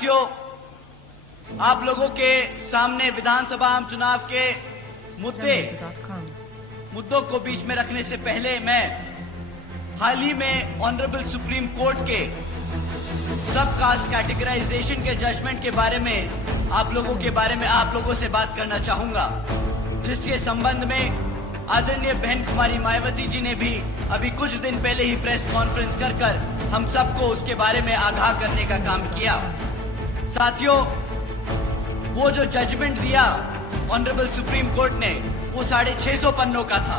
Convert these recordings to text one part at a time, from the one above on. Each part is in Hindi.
साथियों, आप लोगों के सामने विधानसभा आम चुनाव के मुद्दों को बीच में रखने से पहले मैं हाल ही में ऑनरेबल सुप्रीम कोर्ट के सब कास्ट कैटेगराइजेशन के जजमेंट के बारे में आप लोगों से बात करना चाहूंगा, जिसके संबंध में आदरणीय बहन कुमारी मायावती जी ने भी अभी कुछ दिन पहले ही प्रेस कॉन्फ्रेंस कर हम सबको उसके बारे में आगाह करने का काम किया। साथियों, वो जो जजमेंट दिया ऑनरेबल सुप्रीम कोर्ट ने वो 650 पन्नों का था,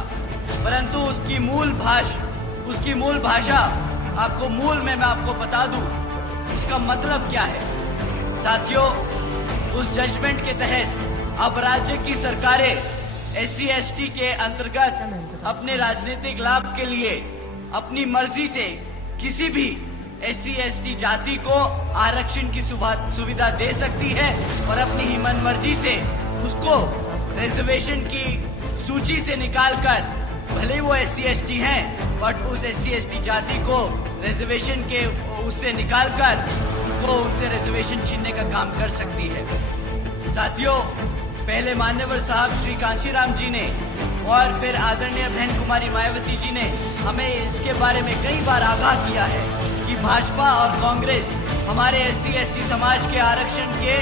परंतु उसकी मूल भाषा मैं आपको बता दूं उसका मतलब क्या है। साथियों, उस जजमेंट के तहत अब राज्य की सरकारें SC/ST के अंतर्गत अपने राजनीतिक लाभ के लिए अपनी मर्जी से किसी भी SC/ST जाति को आरक्षण की सुविधा दे सकती है और अपनी ही मन मर्जी से उसको रिजर्वेशन की सूची से निकालकर, भले वो SC/ST हैं, बट उस SC/ST जाति को रिजर्वेशन के उससे निकालकर उनसे रिजर्वेशन छीनने का काम कर सकती है। साथियों, पहले मान्यवर साहब श्री कांशीराम जी ने और फिर आदरणीय बहन कुमारी मायावती जी ने हमें इसके बारे में कई बार आगाह किया है कि भाजपा और कांग्रेस हमारे SC/ST समाज के आरक्षण के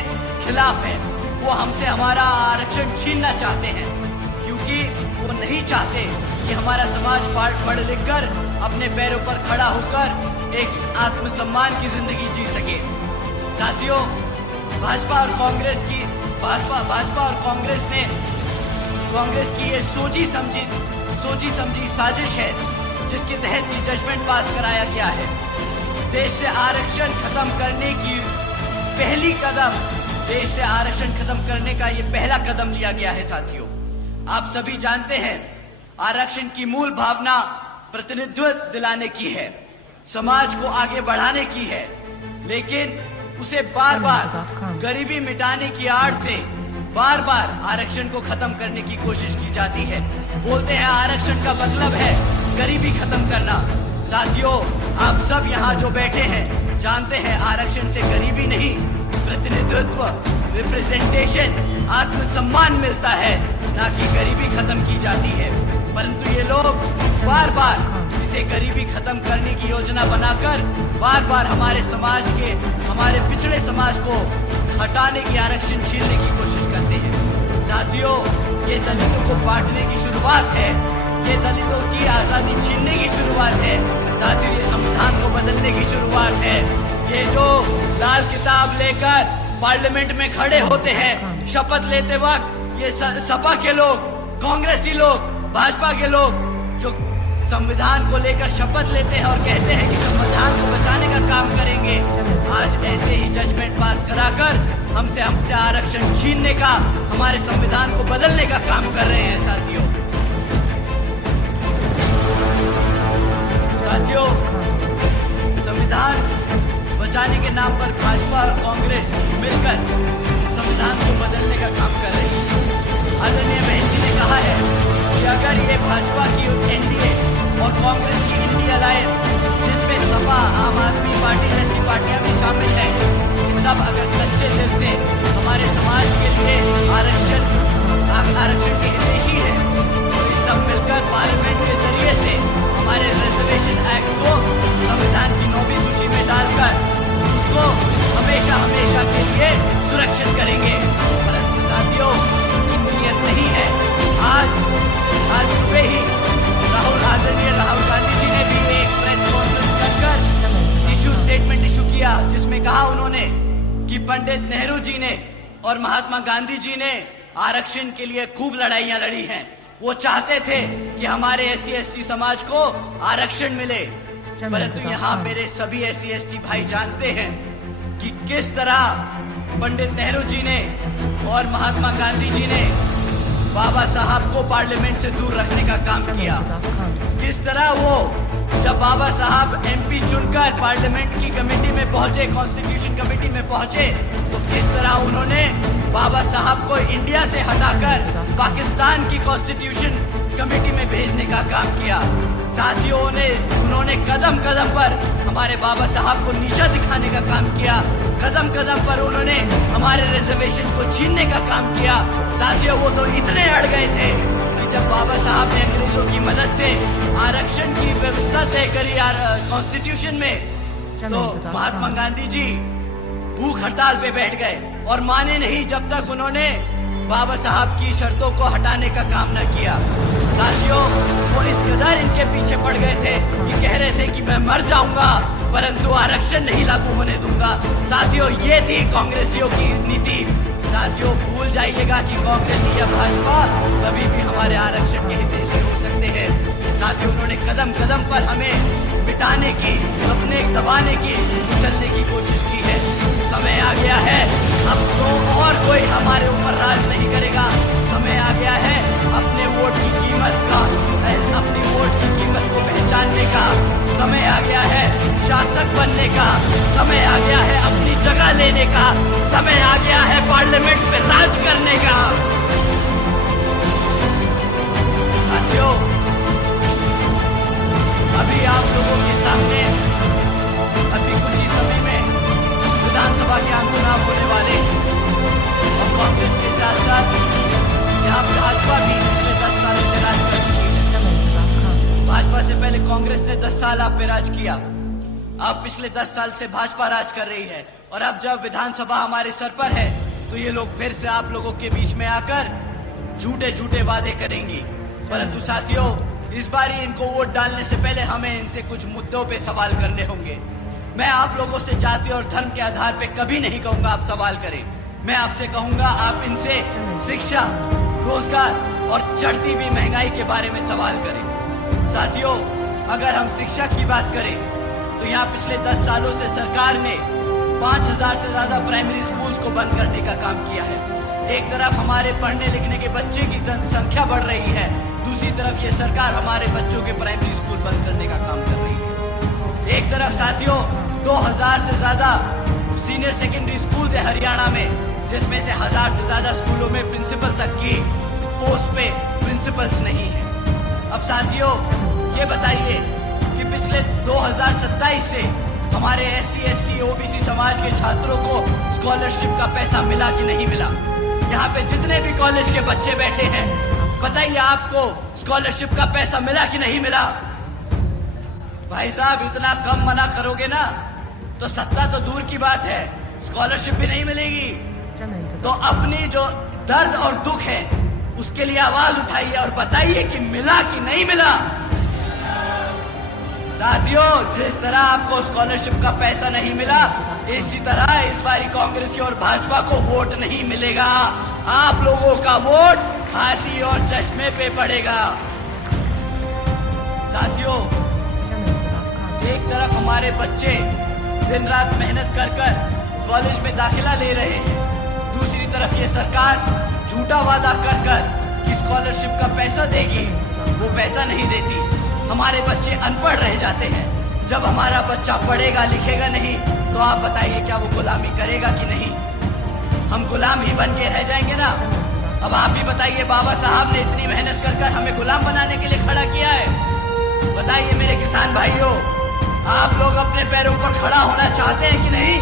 खिलाफ है। वो हमसे हमारा आरक्षण छीनना चाहते हैं, क्योंकि वो नहीं चाहते कि हमारा समाज पढ़ लिख कर अपने पैरों पर खड़ा होकर एक आत्मसम्मान की जिंदगी जी सके। साथियों, भाजपा और कांग्रेस की ये सोची समझी साजिश है, जिसके तहत ये जजमेंट पास कराया गया है। देश से आरक्षण खत्म करने का ये पहला कदम लिया गया है। साथियों, आप सभी जानते हैं आरक्षण की मूल भावना प्रतिनिधित्व दिलाने की है, समाज को आगे बढ़ाने की है, लेकिन उसे बार बार गरीबी मिटाने की आड़ से बार बार आरक्षण को खत्म करने की कोशिश की जाती है। बोलते हैं आरक्षण का मतलब है गरीबी खत्म करना। साथियों, आप सब यहाँ जो बैठे हैं जानते हैं आरक्षण से गरीबी नहीं, प्रतिनिधित्व, रिप्रेजेंटेशन, आत्मसम्मान मिलता है, ना कि गरीबी खत्म की जाती है। परंतु ये लोग बार बार इसे गरीबी खत्म करने की योजना बनाकर बार बार हमारे पिछड़े समाज को हटाने की, आरक्षण छीनने की कोशिश करते हैं। साथियों, ये दलितों को बांटने की शुरुआत है, ये दलितों की आजादी छीनने की शुरुआत है। साथियों, ये संविधान को बदलने की शुरुआत है। ये जो लाल किताब लेकर पार्लियामेंट में खड़े होते हैं शपथ लेते वक्त, ये सपा के लोग, कांग्रेसी लोग, भाजपा के लोग जो संविधान को लेकर शपथ लेते हैं और कहते हैं कि संविधान को बचाने का काम करेंगे, आज ऐसे ही जजमेंट पास कराकर हमसे आरक्षण छीनने का, हमारे संविधान को बदलने का काम कर रहे हैं। साथियों, संविधान बचाने के नाम पर भाजपा और कांग्रेस मिलकर संविधान को बदलने का काम कर रही है। आदरणीय बहन जी ने कहा है कि अगर ये भाजपा की NDA और कांग्रेस की इंडिया अलायंस, जिसमें सपा, आम आदमी पार्टी जैसी पार्टियां भी शामिल हैं, सब अगर सच्चे दिल से हमारे समाज के लिए आरक्षण के हितैषी है, तो ये सब मिलकर पार्लियामेंट के जरिए से हमारे रिजर्वेशन एक्ट को संविधान की 9वीं सूची में डालकर उसको हमेशा के लिए सुरक्षित करेंगे। परंतु साथियों, उनकी नीयत नहीं है। आज सुबह ही आदरणीय राहुल गांधी जी ने भी एक प्रेस कॉन्फ्रेंस कर स्टेटमेंट इशू किया, जिसमें कहा उन्होंने कि पंडित नेहरू जी ने और महात्मा गांधी जी ने आरक्षण के लिए खूब लड़ाइयां लड़ी हैं। वो चाहते थे कि हमारे SC/ST समाज को आरक्षण मिले, परंतु यहाँ मेरे सभी SC/ST भाई जानते हैं कि किस तरह पंडित नेहरू जी ने और महात्मा गांधी जी ने बाबा साहब को पार्लियामेंट से दूर रखने का काम किया। किस तरह वो जब बाबा साहब MP चुनकर पार्लियामेंट की कमेटी में पहुंचे, कॉन्स्टिट्यूशन कमेटी में पहुंचे, तो किस तरह उन्होंने बाबा साहब को इंडिया से हटाकर पाकिस्तान की कॉन्स्टिट्यूशन कमेटी में भेजने का काम किया। साथियों ने उन्होंने कदम कदम पर हमारे बाबा साहब को नीचा दिखाने का काम किया। कदम कदम पर उन्होंने हमारे रिजर्वेशन को छीनने का काम किया। साथियों वो तो इतने अड़ गए थे कि जब बाबा साहब ने अंग्रेजों की मदद से आरक्षण की व्यवस्था तय करी कॉन्स्टिट्यूशन में, तो महात्मा गांधी जी भूख हड़ताल पे बैठ गए और माने नहीं जब तक उन्होंने बाबा साहब की शर्तों को हटाने का काम न किया। साथियों वो इस कदर इनके पीछे पड़ गए थे कि कह रहे थे कि मैं मर जाऊंगा परंतु आरक्षण नहीं लागू होने दूंगा। साथियों ये थी कांग्रेसियों की नीति। साथियों भूल जाइएगा कि कांग्रेस या भाजपा कभी भी हमारे आरक्षण के हितैषी हो सकते हैं। साथियों उन्होंने कदम कदम पर हमें मिटाने की, अपने दबाने की, कुचलने की कोशिश की है। समय आ गया है अब तो और कोई हमारे ऊपर राज नहीं करेगा। समय आ गया है अपने वोट की कीमत का, अपनी वोट की कीमत को पहचानने का। समय आ गया है शासक बनने का। समय आ गया है अपनी जगह लेने का। समय आ गया है पार्लियामेंट में राज करने का। साथियों अभी आप लोगों के सामने अभी कुछ ही समय में विधानसभा के आम चुनाव होने वाले और कांग्रेस के साथ साथ यहाँ भाजपा भी पिछले 10 सालों से राज कर चुकी है। भाजपा से पहले कांग्रेस ने 10 साल आप पे राज किया। अब पिछले 10 साल से भाजपा राज कर रही है और अब जब विधानसभा हमारे सर पर है तो ये लोग फिर से आप लोगों के बीच में आकर झूठे झूठे वादे करेंगी। परंतु साथियों इस बार इनको वोट डालने से पहले हमें इनसे कुछ मुद्दों पे सवाल करने होंगे। मैं आप लोगों से जाति और धर्म के आधार पे कभी नहीं कहूंगा आप सवाल करें। मैं आपसे कहूंगा आप इनसे शिक्षा, रोजगार और चढ़ती हुई महंगाई के बारे में सवाल करें। साथियों अगर हम शिक्षा की बात करें तो यहाँ पिछले 10 सालों से सरकार ने 5000 से ज्यादा प्राइमरी स्कूल्स को बंद करने का काम किया है। एक तरफ हमारे पढ़ने लिखने के बच्चे की संख्या बढ़ रही है, दूसरी तरफ ये सरकार हमारे बच्चों के प्राइमरी स्कूल बंद करने का काम कर रही है। एक तरफ साथियों 2000 से ज्यादा सीनियर सेकेंडरी स्कूल है हरियाणा में, जिसमें से 1000 से ज्यादा स्कूलों में प्रिंसिपल तक की पोस्ट पे प्रिंसिपल्स नहीं है। अब साथियों ये बताइए कि पिछले 2027 से हमारे SC, ST, OBC समाज के छात्रों को स्कॉलरशिप का पैसा मिला कि नहीं मिला? यहाँ पे जितने भी कॉलेज के बच्चे बैठे हैं बताइए आपको स्कॉलरशिप का पैसा मिला कि नहीं मिला? भाई साहब इतना कम मना करोगे ना तो सत्ता तो दूर की बात है, स्कॉलरशिप भी नहीं मिलेगी। तो अपनी जो दर्द और दुख है उसके लिए आवाज उठाइए और बताइए कि मिला कि नहीं मिला। साथियों जिस तरह आपको स्कॉलरशिप का पैसा नहीं मिला इसी तरह इस बारी कांग्रेस और भाजपा को वोट नहीं मिलेगा। आप लोगों का वोट हाथी और चश्मे पे पड़ेगा। साथियों एक तरफ हमारे बच्चे दिन रात मेहनत कर कर कॉलेज में दाखिला ले रहे हैं, दूसरी तरफ ये सरकार झूठा वादा कर कर कि स्कॉलरशिप का पैसा देगी, वो पैसा नहीं देती। हमारे बच्चे अनपढ़ रह जाते हैं। जब हमारा बच्चा पढ़ेगा लिखेगा नहीं तो आप बताइए क्या वो गुलामी करेगा कि नहीं? हम गुलाम ही बन के रह जाएंगे ना। अब आप ही बताइए बाबा साहब ने इतनी मेहनत कर कर हमें गुलाम बनाने के लिए खड़ा किया है। बताइए मेरे किसान भाइयों आप लोग अपने पैरों पर खड़ा होना चाहते हैं कि नहीं?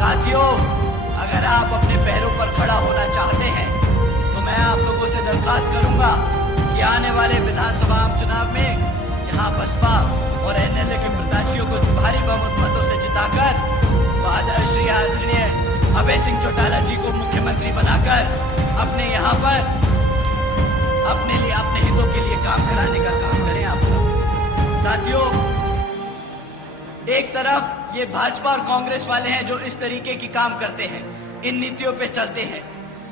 साथियों अगर आप अपने पैरों पर खड़ा होना चाहते हैं तो मैं आप लोगों से दरखास्त करूंगा कि आने वाले विधानसभा आम चुनाव में यहाँ बसपा और NLA के प्रत्याशियों को भारी बहुमत मतों से जिताकर श्री आदरणीय अभय सिंह चौटाला जी को मुख्यमंत्री बनाकर अपने यहाँ पर अपने लिए अपने हितों के लिए काम कराने का काम करें आप सब। साथियों एक तरफ ये भाजपा और कांग्रेस वाले हैं जो इस तरीके की काम करते हैं, इन नीतियों पे चलते हैं,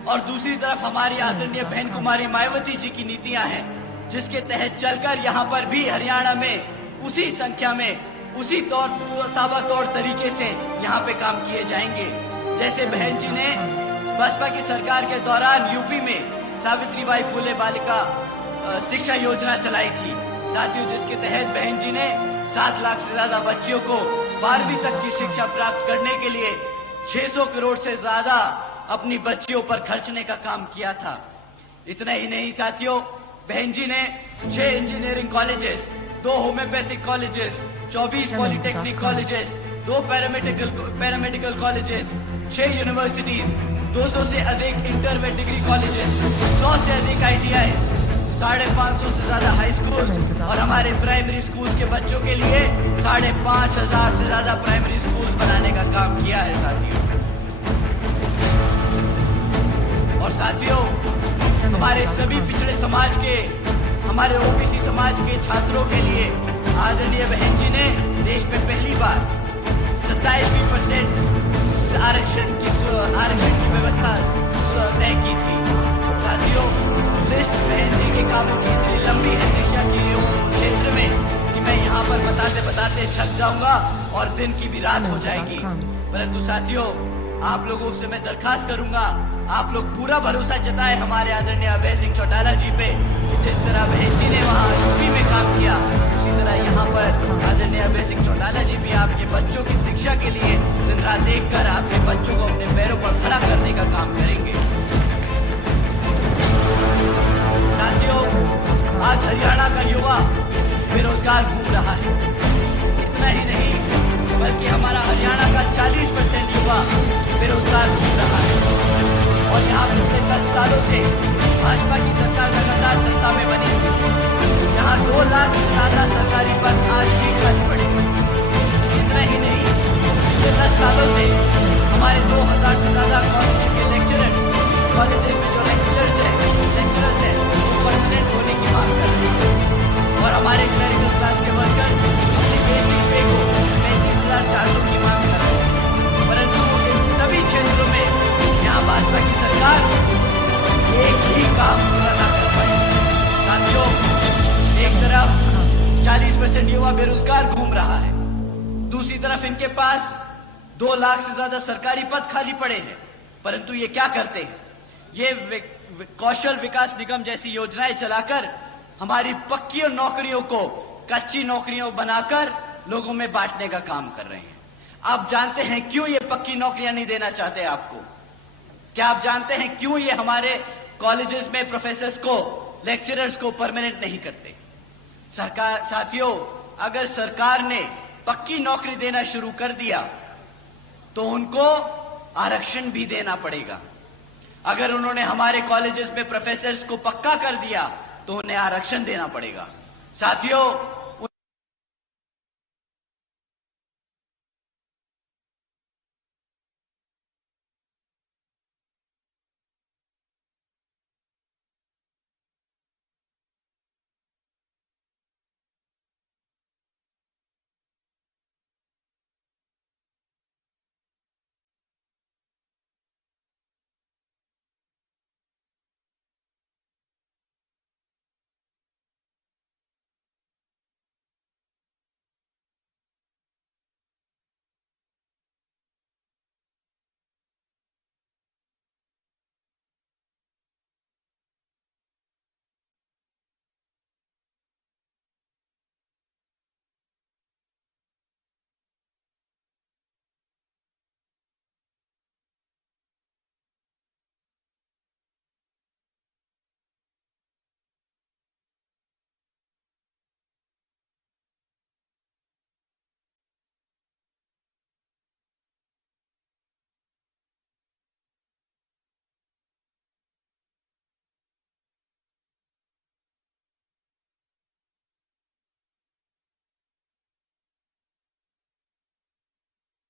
और दूसरी तरफ हमारी आदरणीय बहन कुमारी मायावती जी की नीतियां हैं जिसके तहत चलकर यहाँ पर भी हरियाणा में उसी संख्या में उसी ताबड़तोड़ तरीके से यहाँ पे काम किए जाएंगे। जैसे बहन जी ने बसपा की सरकार के दौरान यूपी में सावित्रीबाई फुले बालिका शिक्षा योजना चलाई थी साथियों, जिसके तहत बहन जी ने 7 लाख से ज्यादा बच्चियों को 12वीं तक की शिक्षा प्राप्त करने के लिए 600 करोड़ से ज्यादा अपनी बच्चियों पर खर्चने का काम किया था। इतना ही नहीं साथियों, बहन जी ने 6 engineering colleges, 2 homeopathic colleges, 24 polytechnic colleges, 2 paramedical colleges, 6 universities, 200 से अधिक इंटर व डिग्री कॉलेजेस, 100 से अधिक ITI, 550 से ज्यादा हाई स्कूल और हमारे प्राइमरी स्कूल के बच्चों के लिए 5,500 से ज्यादा प्राइमरी स्कूल बनाने का काम किया है साथियों। और साथियों, हमारे सभी पिछड़े समाज के, हमारे OBC समाज के छात्रों के लिए आदरणीय बहन जी ने देश में पहली बार 27% आरक्षण की व्यवस्था तय की थी। साथियों, लिस्ट बहन जी के कामों की इतनी लंबी है शिक्षा के क्षेत्र में कि मैं यहाँ पर बताते छक जाऊंगा और दिन की भी रात हो जाएगी। परंतु साथियों, आप लोगों से मैं दरखास्त करूंगा, आप लोग पूरा भरोसा जताए हमारे आदरणीय अभय सिंह चौटाला जी पे। जिस तरह बहन जी ने वहाँ यूपी में काम किया, उसी तरह यहाँ पर आदरणीय अभय सिंह चौटाला जी भी आपके बच्चों की शिक्षा के लिए दिन रात देखकर आपके बच्चों को अपने पैरों पर खड़ा करने का काम करेंगे। साथियों, आज हरियाणा का युवा बेरोजगार घूम रहा है। इतना ही नहीं, बल्कि हमारा हरियाणा का 40% युवा बेरोजगार घूम रहा है। और यहाँ पिछले 10 सालों से भाजपा की सरकार लगातार सत्ता में बनी। यहाँ 2 लाख से ज्यादा सरकारी पद आज भी खाली पड़े। इतना ही नहीं, पिछले 10 सालों से हमारे 2000 से ज्यादा कॉलेज के लेक्चरर्स, कॉलेजेस में जो लेक्चरर्स हैं वो परमानेंट होने की मांग कर रहे हैं। और हमारे क्लरिकल क्लास के वर्कर्स अपनी बेसिक पे को 35,400 की मांग कर रहे हैं। परंतु इन सभी क्षेत्रों में यहाँ भाजपा की सरकार एक ही काम पूरा न कर पाई। साथियों, एक तरफ 40% युवा बेरोजगार घूम रहा है, दूसरी तरफ इनके पास 2 लाख से ज्यादा सरकारी पद खाली पड़े हैं। परंतु ये क्या करते हैं? ये कौशल विकास निगम जैसी योजनाएं चलाकर हमारी पक्की नौकरियों को कच्ची नौकरियों बनाकर लोगों में बांटने का काम कर रहे हैं। आप जानते हैं क्यों ये पक्की नौकरियां नहीं देना चाहते आपको? क्या आप जानते हैं क्यों ये हमारे कॉलेजेस में प्रोफेसर्स को, लेक्चरर्स को परमानेंट नहीं करते? सरकार, साथियों, अगर सरकार ने पक्की नौकरी देना शुरू कर दिया तो उनको आरक्षण भी देना पड़ेगा। अगर उन्होंने हमारे कॉलेजेस में प्रोफेसर्स को पक्का कर दिया तो उन्हें आरक्षण देना पड़ेगा। साथियों,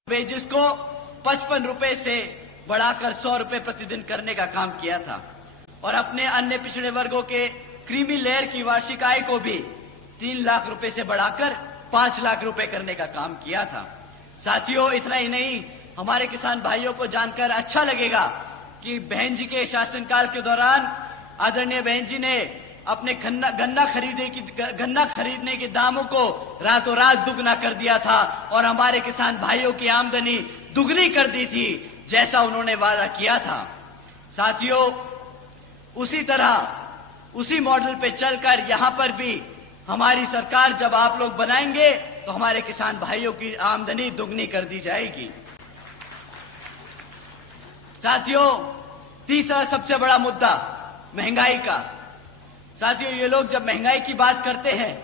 वेजेस को 55 रुपए से बढ़ाकर 100 रुपए प्रतिदिन करने का काम किया था और अपने अन्य पिछड़े वर्गों के क्रीमी लेयर की वार्षिक आय को भी 3 लाख रुपए से बढ़ाकर 5 लाख रुपए करने का काम किया था। साथियों, इतना ही नहीं, हमारे किसान भाइयों को जानकर अच्छा लगेगा कि बहन जी के शासनकाल के दौरान आदरणीय बहन जी ने अपने गन्ना खरीदने के दामों को रातों रात दुगना कर दिया था और हमारे किसान भाइयों की आमदनी दुगनी कर दी थी, जैसा उन्होंने वादा किया था। साथियों, उसी तरह उसी मॉडल पे चलकर यहां पर भी हमारी सरकार जब आप लोग बनाएंगे तो हमारे किसान भाइयों की आमदनी दुगनी कर दी जाएगी। साथियों, तीसरा सबसे बड़ा मुद्दा महंगाई का। साथियों, ये लोग जब महंगाई की बात करते हैं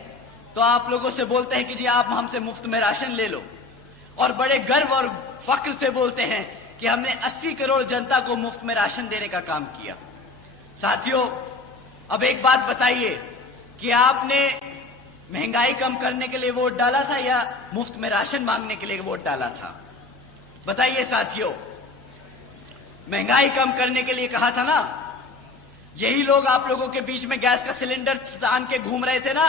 तो आप लोगों से बोलते हैं कि जी आप हमसे मुफ्त में राशन ले लो, और बड़े गर्व और फख्र से बोलते हैं कि हमने 80 करोड़ जनता को मुफ्त में राशन देने का काम किया। साथियों, अब एक बात बताइए कि आपने महंगाई कम करने के लिए वोट डाला था या मुफ्त में राशन मांगने के लिए वोट डाला था? बताइए साथियों, महंगाई कम करने के लिए कहा था ना। यही लोग आप लोगों के बीच में गैस का सिलेंडर तान के घूम रहे थे ना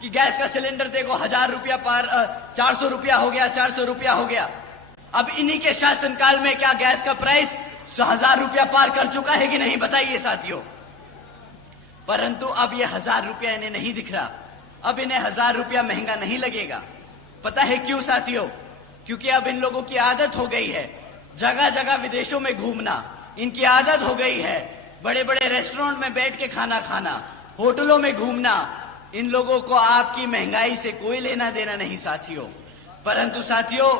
कि गैस का सिलेंडर देखो 1000 रुपया पार 400 रुपया हो गया, 400 रुपया हो गया। अब इन्हीं के शासनकाल में क्या गैस का प्राइस 1000 रुपया पार कर चुका है कि नहीं? बताइए साथियों। परंतु अब ये 1000 रुपया इन्हें नहीं दिख रहा, अब इन्हें 1000 रुपया महंगा नहीं लगेगा। पता है क्यों साथियों? क्योंकि अब इन लोगों की आदत हो गई है जगह जगह विदेशों में घूमना, इनकी आदत हो गई है बड़े बड़े रेस्टोरेंट में बैठ के खाना खाना, होटलों में घूमना। इन लोगों को आपकी महंगाई से कोई लेना देना नहीं साथियों। परंतु साथियों,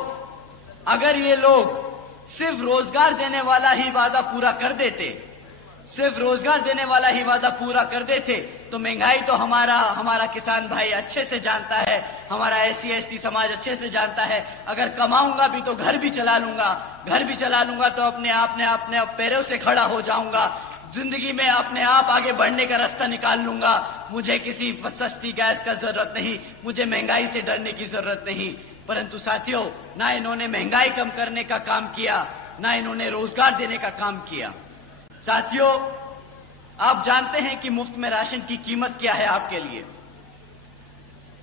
अगर ये लोग सिर्फ रोजगार देने वाला ही वादा पूरा कर देते, सिर्फ रोजगार देने वाला ही वादा पूरा कर देते, तो महंगाई तो हमारा किसान भाई अच्छे से जानता है, हमारा SC ST समाज अच्छे से जानता है। अगर कमाऊंगा भी तो घर भी चला लूंगा, घर भी चला लूंगा तो अपने पैरों से खड़ा हो जाऊंगा, जिंदगी में अपने आप आगे बढ़ने का रास्ता निकाल लूंगा। मुझे किसी सस्ती गैस का जरूरत नहीं, मुझे महंगाई से डरने की जरूरत नहीं। परंतु साथियों, ना इन्होंने महंगाई कम करने का काम किया, ना इन्होंने रोजगार देने का काम किया। साथियों, आप जानते हैं कि मुफ्त में राशन की कीमत क्या है आपके लिए?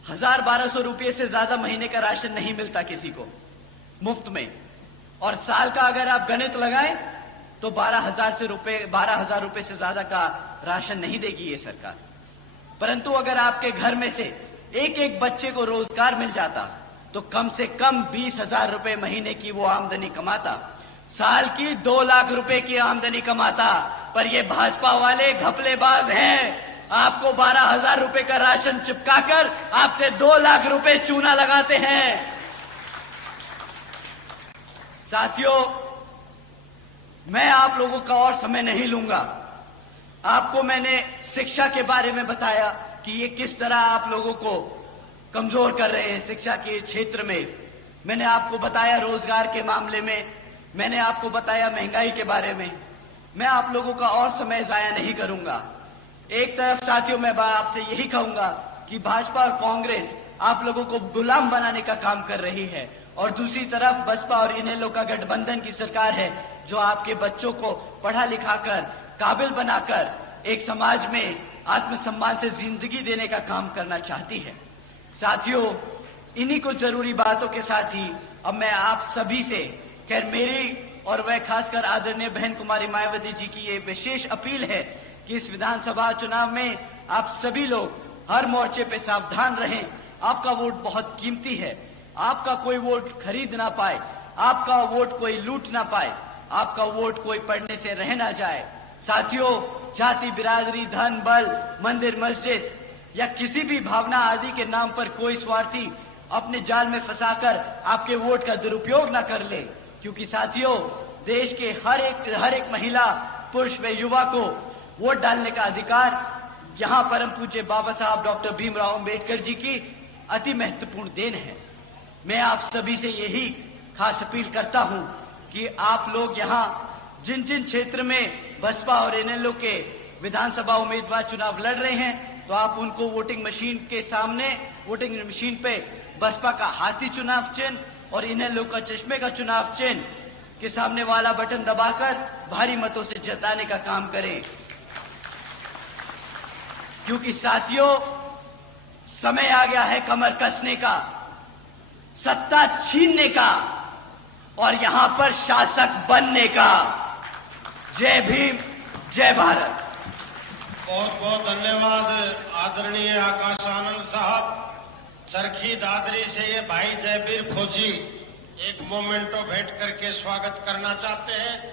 1000-1200 रुपये से ज्यादा महीने का राशन नहीं मिलता किसी को मुफ्त में, और साल का अगर आप गणित लगाएं तो 12,000 रुपए से ज्यादा का राशन नहीं देगी ये सरकार। परंतु अगर आपके घर में से एक एक बच्चे को रोजगार मिल जाता तो कम से कम 20,000 रुपए महीने की वो आमदनी कमाता, साल की 2 लाख रुपए की आमदनी कमाता। पर ये भाजपा वाले घपलेबाज हैं, आपको 12,000 रुपए का राशन चिपकाकर आपसे 2 लाख रुपए चूना लगाते हैं। साथियों, मैं आप लोगों का और समय नहीं लूंगा। आपको मैंने शिक्षा के बारे में बताया कि ये किस तरह आप लोगों को कमजोर कर रहे हैं शिक्षा के क्षेत्र में। मैंने आपको बताया रोजगार के मामले में, मैंने आपको बताया महंगाई के बारे में। मैं आप लोगों का और समय जाया नहीं करूंगा। एक तरफ साथियों, मैं आपसे यही कहूंगा कि भाजपा और कांग्रेस आप लोगों को गुलाम बनाने का काम कर रही है, और दूसरी तरफ बसपा और इनेलो का गठबंधन की सरकार है जो आपके बच्चों को पढ़ा लिखा कर काबिल बनाकर एक समाज में आत्मसम्मान से जिंदगी देने का काम करना चाहती है। साथियों, इन्हीं कुछ जरूरी बातों के साथ ही अब मैं आप सभी से, खैर मेरी और वह खासकर आदरणीय बहन कुमारी मायावती जी की ये विशेष अपील है कि इस विधानसभा चुनाव में आप सभी लोग हर मोर्चे पे सावधान रहें। आपका वोट बहुत कीमती है, आपका कोई वोट खरीद ना पाए, आपका वोट कोई लूट ना पाए, आपका वोट कोई पढ़ने से रह ना जाए। साथियों, जाति बिरादरी, धन बल, मंदिर मस्जिद या किसी भी भावना आदि के नाम पर कोई स्वार्थी अपने जाल में फंसाकर आपके वोट का दुरुपयोग ना कर ले, क्योंकि साथियों, देश के हर एक महिला, पुरुष व युवा को वोट डालने का अधिकार यहाँ परम पूज्य बाबा साहब डॉक्टर भीमराव अंबेडकर जी की अति महत्वपूर्ण देन है। मैं आप सभी से यही खास अपील करता हूं कि आप लोग यहाँ जिन जिन क्षेत्र में बसपा और इनेलो के विधानसभा उम्मीदवार चुनाव लड़ रहे हैं, तो आप उनको वोटिंग मशीन के सामने, वोटिंग मशीन पे बसपा का हाथी चुनाव चिन्ह और इनेलो का चश्मे का चुनाव चिन्ह के सामने वाला बटन दबाकर भारी मतों से जताने का काम करें। क्योंकि साथियों, समय आ गया है कमर कसने का, सत्ता छीनने का और यहां पर शासक बनने का। जय भीम, जय भारत। बहुत बहुत धन्यवाद आदरणीय आकाश आनंद साहब। चरखी दादरी से ये भाई जयवीर फौजी एक मोमेंटो भेंट करके स्वागत करना चाहते हैं।